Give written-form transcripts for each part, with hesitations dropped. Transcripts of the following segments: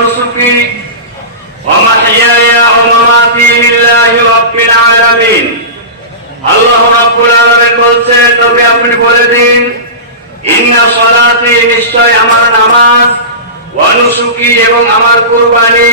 ونسكي ومحياي ومماتي لله رب العالمين আল্লাহ রাব্বুল আলামিন বলছেন তবে আপনি বলে দিন ইন্না সলাতি নিশ্চয় আমার নামাজ ওয়া নুসুকি এবং আমার কুরবানি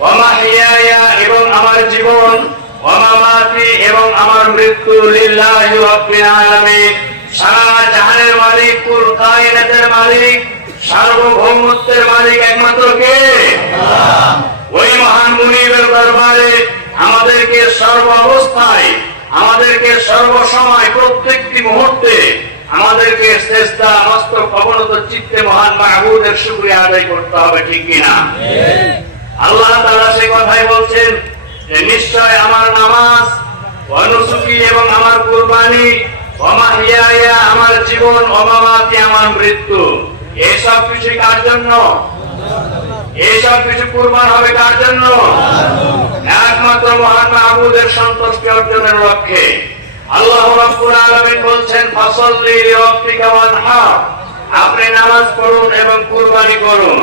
ওয়া মাহইয়ায়া এবং আমার জীবন ওয়া মামাতি এবং আমার মৃত্যু লিল্লাহি রাব্বিল আলামিন সারা জাহানের মালিক কুল কায়নাতের মালিক সার্বভৌমত্বের মালিক একমাত্র কে আল্লাহ ওই মহান মুনিবের দরবারে আমাদেরকে সর্ব অবস্থায় আমাদেরকে সর্বসময় প্রত্যেকটি মুহূর্তে আমাদেরকে শ্রেষ্ঠ মস্তক অবনত চিত্তে মহান মাহবুবের শুকরিয়া আদায় করতে হবে ঠিক কিনা আল্লাহ তাআলা সেই কথাই বলছেন যে নিশ্চয় আমার নামাজ ওয়া নুসুকি এবং আমার কুরবানি ওয়া মাহইয়ায়া আমার জীবন ওয়া মামাতি আমার মৃত্যু এসব কিছু কার জন্য এইসব কিছু কুরবান হবে কার জন্য একমাত্র মহান মাহবুবের সন্তুষ্টি অর্জনের লক্ষ্যে আল্লাহ রাব্বুল আলামিন বলছেন ফাসাল্লি লিরাব্বিকা ওয়ানহার আপনি নামাজ পড়ুন এবং কুরবানি করুন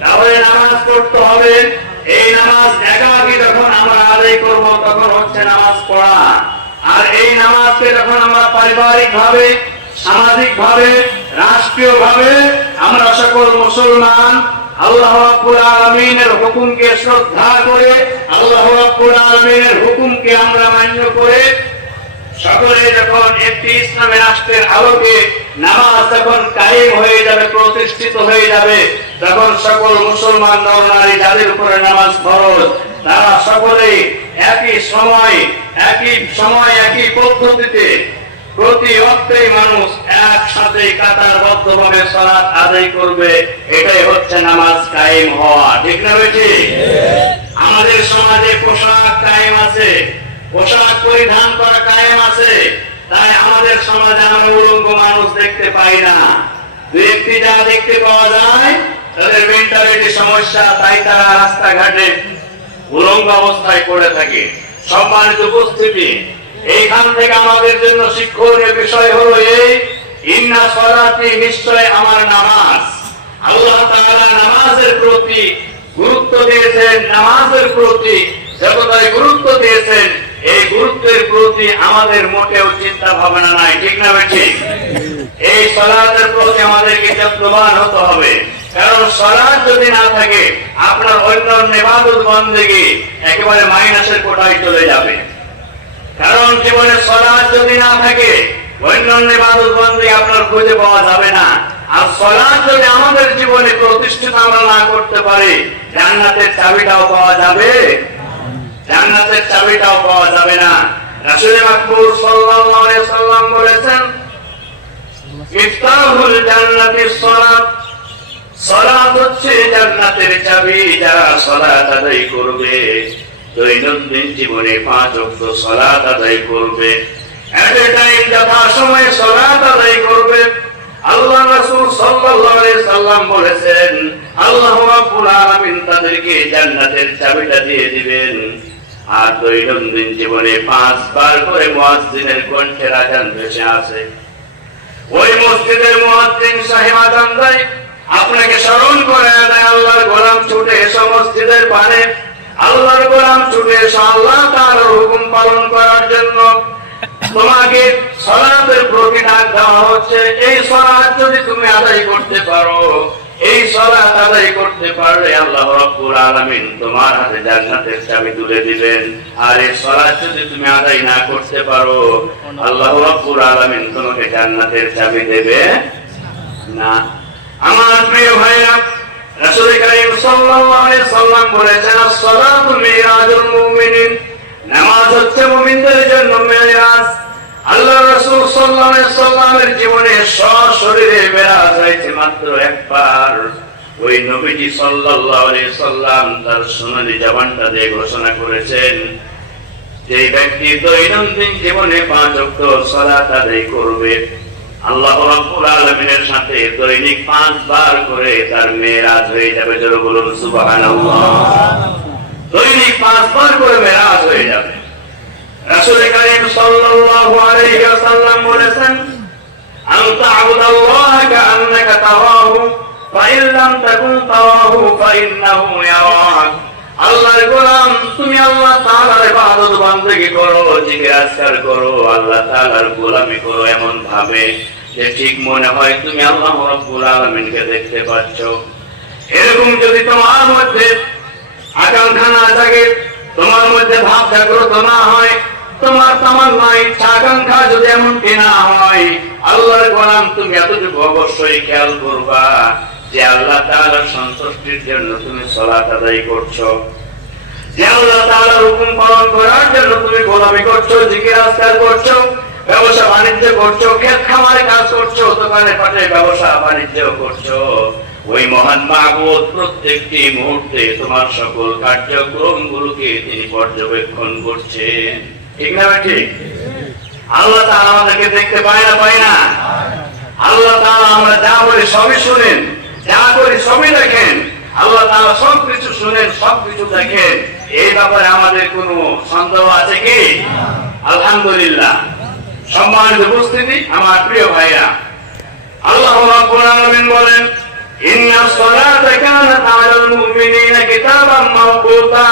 তাহলে নামাজ পড়তে হবে এই নামাজ একাকী যখন আমরা আদায় করব তখন হচ্ছে নামাজ পড়া আর এই নামাজকে যখন আমরা পারিবারিক ভাবে সামাজিক ভাবে রাষ্ট্রীয় ভাবে আমরা সকল মুসলমান আল্লাহ রাব্বুল আলামিনের হুকুমকে শ্রদ্ধা করে আল্লাহ রাব্বুল আলামিনের হুকুমকে আমরা মান্য করে সকলে যখন একটি ইসলামী রাষ্ট্রের আলোকে নামাজ যখন কায়েম হয়ে যাবে প্রতিষ্ঠিত হয়ে যাবে তখন সকল মুসলমান নর-নারী যাদের উপরে নামাজ ফরজ তারা সকলে একই সময় একই পদ্ধতিতে প্রতি ওয়াক্তেই মানুষ একসাথে কাতারবদ্ধভাবে সালাত আদায় করবে এটাই হচ্ছে নামাজ কায়েম হওয়া ঠিক না বেশি আমাদের সমাজে পোশাক কায়েম আছে পোশাক পরিধান করা কায়েম আছে তাই আমাদের সমাজে আমরা উলঙ্গ মানুষ দেখতে পাই না দুই একটি যা দেখতে পাওয়া যায় তাদের মেন্টালিটি সমস্যা তাই তারা রাস্তাঘাটে উলঙ্গ অবস্থায় পড়ে থাকে সম্মানিত উপস্থিতি এইখান থেকে আমাদের জন্য শিক্ষণীয় বিষয় হলো এই ইন্না সলাতি নিশ্চয় আমার নামাজ আল্লাহ তাআলা নামাজের প্রতি গুরুত্ব দিয়েছেন নামাজের প্রতি যতটাই গুরুত্ব দিয়েছেন এই গুরুত্বের প্রতি আমাদের মোটেও চিন্তা ভাবনা নাই ঠিক না ঠিক এই সালাতের প্রতি আমাদেরকে যত্নবান হতে হবে কারণ সালাত যদি না থাকে আপনার অন্যান্য ইবাদত বন্দেগী একেবারে মাইনাসের কোটায় চলে যাবে কারণ জীবনে সালাত যদি না থাকে অন্যান্য ইবাদত বন্দেগী আপনার খুঁজে পাওয়া যাবে না আর সালাত যদি আমাদের জীবনে প্রতিষ্ঠিত আমরা না করতে পারি জান্নাতের চাবিটাও পাওয়া যাবে জান্নাতের চাবিটাও পাওয়া যাবে না রাসূল মাকবুল সাল্লাল্লাহু আলাইহি সাল্লাম বলেছেন ইফতাহুল জান্নাতিস সালাত সালাত হচ্ছে জান্নাতের চাবি যারা সালাত আদায় করবে দৈনন্দিন জীবনে 5 ওয়াক্ত সালাত আদায় করবে এট এ টাইম যথা সময়ে সালাত আদায় করবে আল্লাহ রাসূল সাল্লাল্লাহু আলাইহি সাল্লাম বলেছেন আল্লাহ রাব্বুল আলামিন তাদেরকে জান্নাতের চাবিটা দিয়ে দিবেন আর দৈনন্দিন জীবনে 5 বার করে মুয়াজ্জিনের কণ্ঠের আযান ভেসে আসে ওই মসজিদের মুয়াজ্জিন সাহেব আযান দেয় আপনাকে স্মরণ করে দেয় আল্লাহর গোলাম ছুটে এসে মসজিদের পানে আল্লাহর গোলাম ছুটে এসে আল্লাহ তাআলার হুকুম পালন করার জন্য তোমাকে সালাতের প্রতি ডাক দেওয়া হচ্ছে এই সালাত যদি তুমি আদায় করতে পারো এই সালাত আদায় করতে পারলে আল্লাহ রাব্বুল আলামিন তোমার হাতে জান্নাতের চাবি তুলে দিবেন আর এই সালাত যদি তুমি আদায় না করতে পারো আল্লাহ রাব্বুল আলামিন তোমাকে জান্নাতের চাবি দেবে না আমার প্রিয় ভাইরা রাসূল কারীম সাল্লাল্লাহু আলাইহি সাল্লাম বলেছেন as-সালাতু মিরাজুল মুমিনিন নামাজ হচ্ছে মুমিনদের জন্য মেরাজ আল্লাহ রাসূল সাল্লাল্লাহু আলাইহি সাল্লামের জীবনে সশরীরে মেরাজ হয়েছে মাত্র একবার ওই নবীজি সাল্লাল্লাহু আলাইহি সাল্লাম তার সোনালী জবানটা দিয়ে ঘোষণা করেছেন যে ব্যক্তি দৈনন্দিন জীবনে 5 ওয়াক্ত সালাত আদায় করবে আল্লাহ রাব্বুল আলামিনের সাথে দৈনিক 5 বার করে তার মেরাজ হয়ে যাবে জোরে বলুন সুবহানাল্লাহ দৈনিক 5 বার করে মেরাজ হয়ে যাবে রাসূল কারীম সাল্লাল্লাহু আলাইহি ওয়াসাল্লাম বলেছেন আনতা আবুদাল্লাহ কাআন্নাকা তারাহু ফাইন লাম তাকুন তারাহু ফাইন্নাহু ইয়ারাক। আল্লাহর গোলাম, তুমি আল্লাহ তাআলার ইবাদত বندگی করো, জিকির আজকার করো, আল্লাহ তাআলার গোলামি করো এমন ভাবে যে ঠিক মনে হয় তুমি আল্লাহ রাব্বুল আলামিনকে দেখতে পাচ্ছ। এরকম যদি তোমার মধ্যে আকাঙ্ক্ষা না থাকে, তোমার মধ্যে ভাব জাগ্রত না হয়, তোমার তামান্না ইচ্ছা আকাঙ্ক্ষা যদি এমনটি না হয়, আল্লাহর গোলাম তুমি এতটুকু অবশ্যই খেয়াল করবা যে আল্লাহ তাআলার সন্তুষ্টির জন্য তুমি সালাত আদায় করছো, যে আল্লাহ তাআলার হুকুম পালন করার জন্য তুমি গোলামি করছো, জিকির আজকার করছো, ব্যবসা বাণিজ্য করছো, ক্ষেত খামারে কাজ করছো, দোকানে পাটে ব্যবসা বাণিজ্য করছো। ওই মহান মাবুদ প্রত্যেকটি মুহূর্তে তোমার সকল কার্যক্রমগুলোকে তিনি পর্যবেক্ষণ করছেন। ঠিক না ঠিক? আল্লাহ তাআলা আমাদেরকে দেখতে পায় না? পায় না? আল্লাহ তাআলা আমরা যা বলি সবই শুনেন, যা করি সবই দেখেন। আল্লাহ তাআলা সবকিছু শুনেন, সবকিছু দেখেন। এই ব্যাপারে আমাদের কোনো সন্দেহ আছে কি? আলহামদুলিল্লাহ। সম্মানিত উপস্থিতি, আমার প্রিয় ভাইরা, আল্লাহ রাব্বুল আলামিন বলেন, ইন্নাস সালাতা কানাত আলাল মুমিনিনা কিতাবাম মাওকুতা।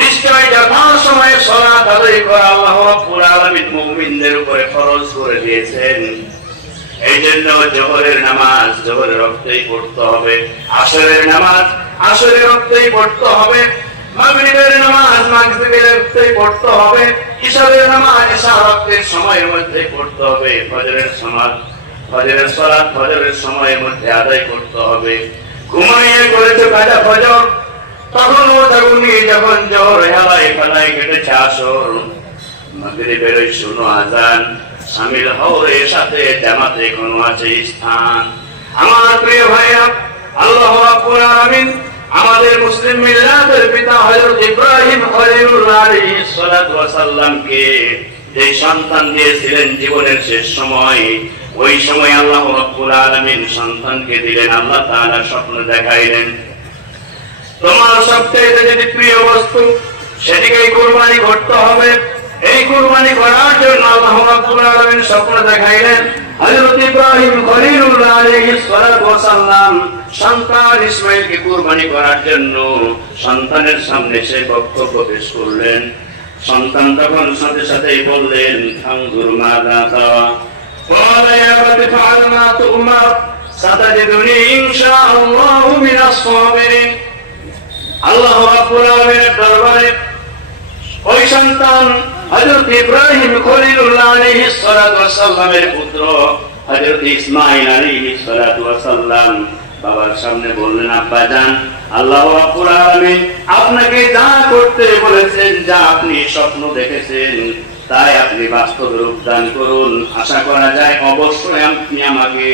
নিশ্চয় যথাসময়ে সালাত আদায় করা আল্লাহ রাব্বুল আলামিন মুমিনদের উপরে ফরজ করে দিয়েছেন। এই জন্য জোহরের নামাজ জোহরের রক্তেই পড়তে হবে, আসরের নামাজ আসরের রক্তেই পড়তে হবে, মাগরিবের নামাজ মাগরিবের রক্তেই পড়তে হবে, ইশারের নামাজ ইশার রক্তের সময়ের মধ্যে পড়তে হবে, ফজরের নামাজ ফজরের সালাত ফজরের সময়ের মধ্যে আদায় করতে হবে। ঘুমাইয়ে করেছে কাজা ফজর, তখন ও তখনই যখন জোহর হেলায় ফেলায় কেটেছে আসর, মাগরিবের ওই শুনো আজান, শামিল হও এর সাথে জামাতে কোনো আছে স্থান। আমার প্রিয় ভাইরা, আল্লাহ রাব্বুল আলামিন আমাদের মুসলিম মিল্লাতের পিতা হযরত ইব্রাহিম খলিলুল্লাহ আলাইহিস সালাতু ওয়াস সালামকে যে সন্তান দিয়েছিলেন জীবনের শেষ সময়, ওই সময় আল্লাহ রাব্বুল আলামিন সন্তানকে দিলেন। আল্লাহ তাআলা স্বপ্ন দেখাইলেন, তোমার সবচেয়ে যদি প্রিয় বস্তু সেদিকেই কুরবানি করতে হবে। এই কুরবানি করার জন্য আল্লাহ রাব্বুল আলামিন স্বপ্ন দেখাইলেন। হযরত ইব্রাহিম খলিলুল্লাহ আলাইহিস সালাতু ওয়াস সালাম সন্তান ইসমাঈলকে কুরবানি করার জন্য সন্তানের সামনে সে বক্তব্য পেশ করলেন। সন্তান তখন সাথে সাথেই বললেন, আনজুর মাযা তারা। قال يا أبت افعل ما تؤمر ستجدني إن شاء الله من الصابرين। আল্লাহ রাব্বুল আলামিনের দরবারে ওই সন্তান হযরত ইব্রাহিম খলিলুল্লাহ আলাইহিস সালাতু ওয়াস সালামের পুত্র হযরত ইসমাঈল আলাইহিস সালাতু ওয়াস সালাম বাবার সামনে বললেন, আব্বা জান, আল্লাহ রাব্বুল আলামিন আপনাকে যা করতে বলেছেন, যা আপনি স্বপ্ন দেখেছেন, তাই আপনি বাস্তব রূপ দান করুন। আশা করা যায় অবশ্যই আপনি আমাকে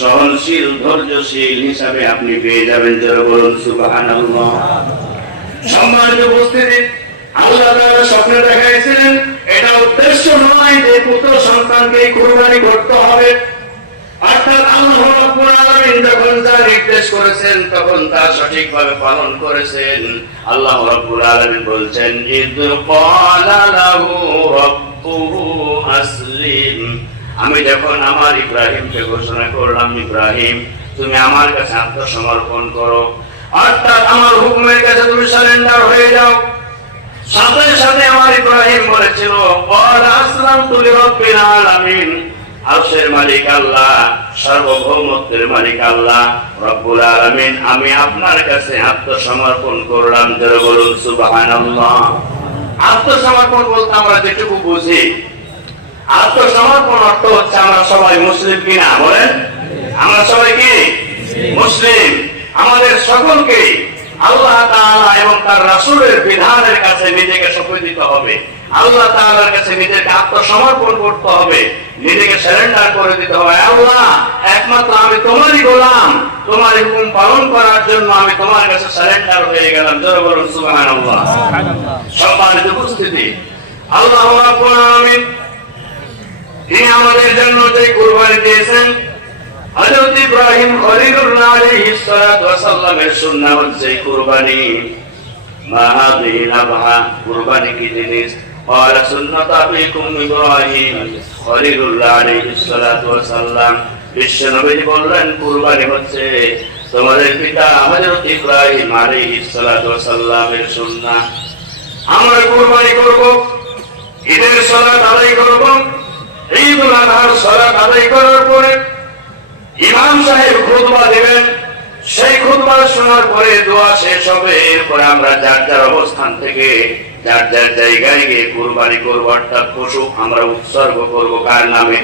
সহনশীল ধৈর্যশীল হিসাবে আপনি পেয়ে যাবেন। যারা বলুন সুবহানাল্লাহ। সম্মানিত উপস্থিতি, আল্লাহ তাআলা স্বপ্নে দেখাইছিলেন, এটা উদ্দেশ্য নয় যে পুত্র সন্তানকে কুরবানি করতে হবে। অর্থাৎ আল্লাহ রাব্বুল আলামিন যখন যা নির্দেশ করেছেন তখন তা সঠিকভাবে পালন করেছেন। আল্লাহ রাব্বুল আলামিন বলছেন, ইদ ক্বালা লাহু রাব্বুহু আসলিম। আমি যখন আমার ইব্রাহিমকে ঘোষণা করলাম, ইব্রাহিম তুমি আমার কাছে আত্মসমর্পণ করো, অর্থাৎ আমার হুকুমের কাছে তুমি সারেন্ডার হয়ে যাও। সাথে সাথে আমার ইব্রাহিম বলেছিল, ক্বালা আসলামতু লিরাব্বিল আলামিন। আরশের মালিক আল্লাহ, সার্বভৌমত্বের মালিক আল্লাহ রব্বুল আলামিন, আমি আপনার কাছে আত্মসমর্পণ করলাম। যারা বলুন সুবহানাল্লাহ। আত্মসমর্পণ বলতে আমরা যেটুকু বুঝি, আত্মসমর্পণ অর্থ হচ্ছে আমরা সবাই মুসলিম কিনা বলেন? আমরা সবাই কি মুসলিম? আমাদের সকলকে আল্লাহ তাআলা এবং তার রাসূলের বিধানের কাছে নিজেকে সঁপে দিতে হবে। আল্লাহ তাআলার কাছে নিজেকে আত্মসমর্পণ করতে হবে, নিজেকে সারেন্ডার করে দিতে হবে। আল্লাহ, একমাত্র আমি তোমারই গোলাম, তোমার হুকুম পালন করার জন্য আমি তোমার কাছে সারেন্ডার হয়ে গেলাম। জোরে বলুন সুবহানাল্লাহ। সম্মানিত উপস্থিতি, আল্লাহ রাব্বুল আলামিন তিনি আমাদের জন্য যে কুরবানি দিয়েছেন, হযরত ইব্রাহিম খলিলুল্লাহ আলাইহিস সালাতু ওয়াস সালামের সুন্নাহ হচ্ছে কুরবানি। মা হাযিহিল আযহা, কুরবানি কি জিনিস? قال سنة أبيكم إبراهيم খলিলুল্লাহ আলাইহিস সালাতু ওয়াস সালাম। বিশ্বনবী বললেন, কুরবানি হচ্ছে তোমাদের পিতা হযরত ইব্রাহিম আলাইহিস সালাতু ওয়াস সালামের সুন্নাহ। আমরা কুরবানি করব, ঈদের সালাত আদায় করব। ঈদুল আযহার সালাত আদায় করার পরে ইমাম সাহেব খুতবা দেবেন। সেই খুতবা শোনার পরে দোয়া শেষ হবে। এরপরে আমরা যার যার অবস্থান থেকে যার যার জায়গায় গিয়ে কুরবানি করব। অর্থাৎ পশু আমরা উৎসর্গ করব কার নামে?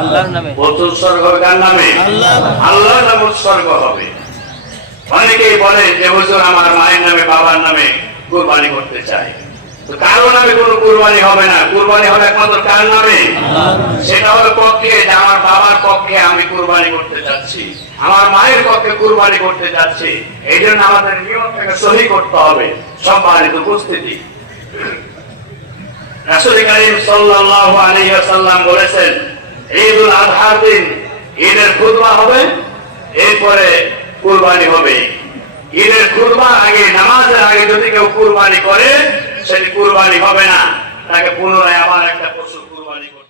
আল্লাহর নামে। পশু উৎসর্গ হবে কার নামে? আল্লাহ। আল্লাহর নামে উৎসর্গ হবে। অনেকেই বলে যে হুজুর আমার মায়ের নামে বাবার নামে কুরবানি করতে চাই। তো কারো নামে কোনো কুরবানি হবে না, কুরবানি হবে একমাত্র কার নামে? সেটা হলো পক্ষে যে আমার বাবার পক্ষে আমি কুরবানি করতে যাচ্ছি, আমার মায়ের পক্ষে কুরবানি করতে যাচ্ছি। এই জন্য আমাদের নিয়মটাকে সহি করতে হবে। সম্মানিত উপস্থিতি, রাসূল কারীম সাল্লাল্লাহু আলাইহি ওয়াসাল্লাম বলেছেন ঈদুল আযহার দিন ঈদের খুতবা হবে, এরপরে কুরবানি হবে। ঈদের খুতবার আগে, নামাজের আগে যদি কেউ কুরবানি করে সেটি কুরবানি হবে না, তাকে পুনরায় আবার একটা পশু কুরবানি করতে